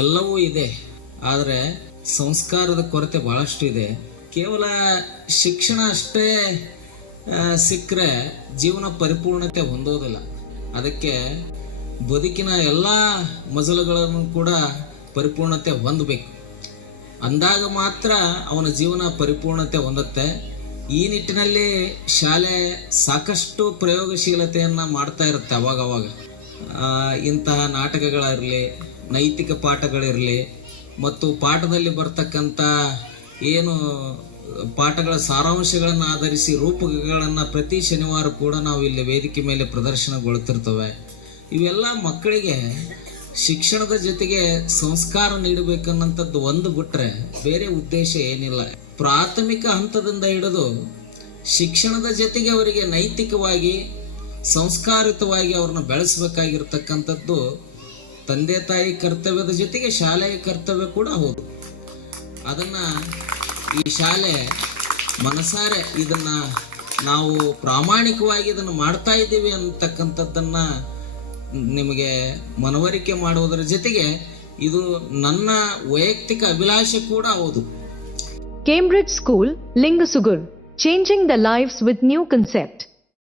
ಎಲ್ಲವೂ ಇದೆ, ಆದರೆ ಸಂಸ್ಕಾರದ ಕೊರತೆ ಭಾಳಷ್ಟು ಇದೆ. ಕೇವಲ ಶಿಕ್ಷಣ ಅಷ್ಟೇ ಸಿಕ್ಕರೆ ಜೀವನ ಪರಿಪೂರ್ಣತೆ ಹೊಂದೋದಿಲ್ಲ. ಅದಕ್ಕೆ ಬದುಕಿನ ಎಲ್ಲ ಮಜಲುಗಳನ್ನು ಕೂಡ ಪರಿಪೂರ್ಣತೆ ಹೊಂದಬೇಕು. ಅಂದಾಗ ಮಾತ್ರ ಅವನ ಜೀವನ ಪರಿಪೂರ್ಣತೆ ಹೊಂದುತ್ತೆ. ಈ ನಿಟ್ಟಿನಲ್ಲಿ ಶಾಲೆ ಸಾಕಷ್ಟು ಪ್ರಯೋಗಶೀಲತೆಯನ್ನು ಮಾಡ್ತಾ ಇರುತ್ತೆ. ಅವಾಗವಾಗ ಇಂತಹ ನಾಟಕಗಳಿರಲಿ, ನೈತಿಕ ಪಾಠಗಳಿರಲಿ, ಮತ್ತು ಪಾಠದಲ್ಲಿ ಬರ್ತಕ್ಕಂಥ ಏನು ಪಾಠಗಳ ಸಾರಾಂಶಗಳನ್ನು ಆಧರಿಸಿ ರೂಪಕಗಳನ್ನು ಪ್ರತಿ ಶನಿವಾರ ಕೂಡ ನಾವು ಇಲ್ಲಿ ವೇದಿಕೆ ಮೇಲೆ ಪ್ರದರ್ಶನಗೊಳ್ತಿರ್ತವೆ. ಇವೆಲ್ಲ ಮಕ್ಕಳಿಗೆ ಶಿಕ್ಷಣದ ಜೊತೆಗೆ ಸಂಸ್ಕಾರ ನೀಡಬೇಕನ್ನಂಥದ್ದು ಒಂದು ಬಿಟ್ಟರೆ ಬೇರೆ ಉದ್ದೇಶ ಏನಿಲ್ಲ. ಪ್ರಾಥಮಿಕ ಹಂತದಿಂದ ಹಿಡಿದು ಶಿಕ್ಷಣದ ಜೊತೆಗೆ ಅವರಿಗೆ ನೈತಿಕವಾಗಿ ಸಂಸ್ಕಾರಿತವಾಗಿ ಅವ್ರನ್ನ ಬೆಳೆಸಬೇಕಾಗಿರ್ತಕ್ಕಂಥದ್ದು ತಂದೆ ತಾಯಿ ಕರ್ತವ್ಯದ ಜೊತೆಗೆ ಶಾಲೆಯ ಕರ್ತವ್ಯ ಕೂಡ ಹೌದು. ಅದನ್ನು ಈ ಶಾಲೆ ಮನಸಾರೆ ಇದನ್ನು ನಾವು ಪ್ರಾಮಾಣಿಕವಾಗಿ ಇದನ್ನು ಮಾಡ್ತಾ ಇದ್ದೀವಿ ಅಂತಕ್ಕಂಥದ್ದನ್ನು ನಿಮಗೆ ಮನವರಿಕೆ ಮಾಡುವುದರ ಜೊತೆಗೆ ಇದು ನನ್ನ ವೈಯಕ್ತಿಕ ಅಭಿಲಾಷೆ ಕೂಡ ಹೌದು. Cambridge School, Lingasugur, changing the lives with new concept.